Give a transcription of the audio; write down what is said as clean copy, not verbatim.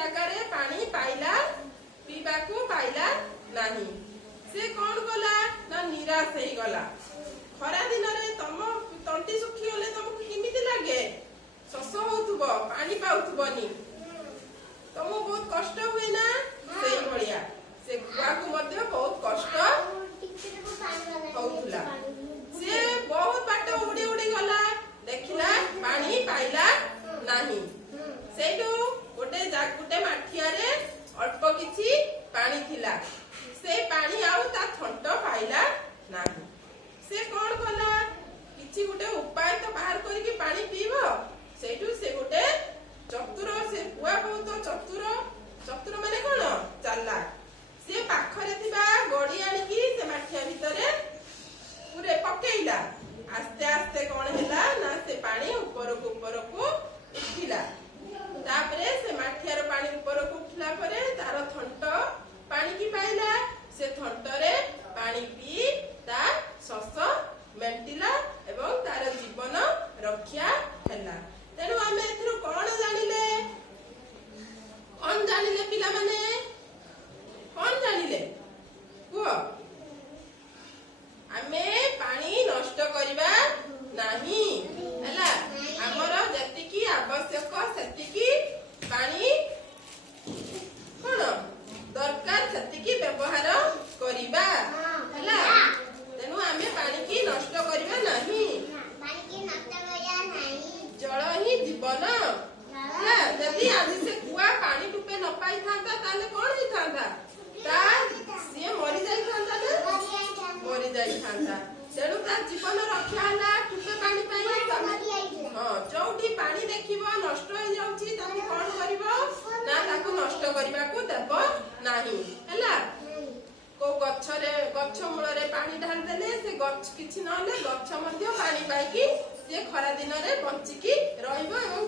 ଜାଗାରେ ପାଣି ପାଇଲା ପିଇବାକୁ ପାଇଲା ନାହିଁ। ସେ କଣ କଲା ନା ନିରାଶ ହେଇଗଲା। ଖରା ଦିନରେ ତମ ତଣ୍ଟି ଶୁଖିଗଲେ ତମକୁ କେମିତି ଲାଗେ? ଶୋଷ ହଉଥିବ, ପାଣି ପାଉଥିବନି, ତମକୁ ବହୁତ କଷ୍ଟ ହୁଏ ନା? ସେଇଭଳିଆ ସେ କୁଆକୁ ମଧ୍ୟ ବହୁତ କଷ୍ଟ ହଉଥିଲା। ସେ ବହୁତ ବାଟ ଉଡି ଉଡି ଗଲା, ଦେଖିଲା ପାଣି ପାଇଲା ନାହିଁ। ସେଇଠୁ ଗୋଟେ ମାଠିଆରେ ଅଳ୍ପ କିଛି ପାଣି ଥିଲା। ସେ ପାଣି ଆଉ ତା ଥଣ୍ଟ ପାଇଲା ନାହିଁ। ସେ କଣ କଲା? କିଛି ଗୋଟେ ଉପାୟ ତ ବାହାର କରିକି ପାଣି ପିଇବ। ସେଇଠୁ ସେ ଗୋଟେ ଚତୁର, ସେ କୁଆ ବହୁତ ଚତୁର ମାନେ କଣ? ଚାଲାକ। ସେ ପାଖରେ ଥିବା ଗଡି ଆଣିକି ସେ ମାଠିଆ ଭିତରେ ପୁରେ ପକେଇଲା। ଆସ୍ତେ ଆସ୍ତେ କଣ ହେଲା ନା ସେ ପାଣି ଉପରକୁ ଉଠିଲା। ତାପରେ ସେ ମାଠିଆର ପାଣି ଉପରକୁ ଉଠିଲା ପରେ ତାର ଥଣ୍ଟ ପାଣିକି ପାଇଲା। ସେ ଥଣ୍ଟରେ ପାଣି ପିଇ ତା ଶୋଷ ମେଣ୍ଟିଲା ଏବଂ ତାର ଜୀବନ ରକ୍ଷା ହେଲା। ତେଣୁ ଆମେ ଏଥିରୁ କଣ ଜାଣିଲେ? କଣ ଜାଣିଲେ ପିଲାମାନେ? କଣ ଜାଣିଲେ କୁହ? ଆମେ ପାଣି ନଷ୍ଟ କରିବା ନାହିଁ, ହେଲା। ଆମର ଯେତିକି ଆବଶ୍ୟକ ସେତିକି ପାଣି କଣ ଦରକାର ସେତିକି ବ୍ୟବହାର କରିବା, ହେଲା। ତେଣୁ ଆମେ ପାଣିକି ନଷ୍ଟ କରିବା ନାହିଁ। ଜଳ ହିଁ ଜୀବନ, ହେଲା। ଯଦି ଆଜି ସେ କୁଆ ପାଣି ଟୋପେ ନ ପାଇଥାନ୍ତା ତାହେଲେ କଣ ହେଇଥାନ୍ତା? ସିଏ ମରିଯାଇଥାନ୍ତା ନା? ମରିଯାଇଥାନ୍ତା। ତେଣୁ ତା ଜୀବନ ରକ୍ଷା ହେଲା ଟୋପେ ପାଣି ପାଇଁ। ଯୋଉଠି ପାଣି ଦେଖିବ ନଷ୍ଟ ହେଇଯାଉଛି ତାକୁ କଣ କରିବ ନା ତାକୁ ନଷ୍ଟ କରିବାକୁ ଦେବ ନାହିଁ, ହେଲା। କୋଉ ଗଛ ମୂଳରେ ପାଣି ଢାଳି ଦେଲେ ସେ ଗଛ କିଛି ନହେଲେ ଗଛ ମଧ୍ୟ ପାଣି ପାଇକି ସେ ଖରା ଦିନରେ ବଞ୍ଚିକି ରହିବ ଏବଂ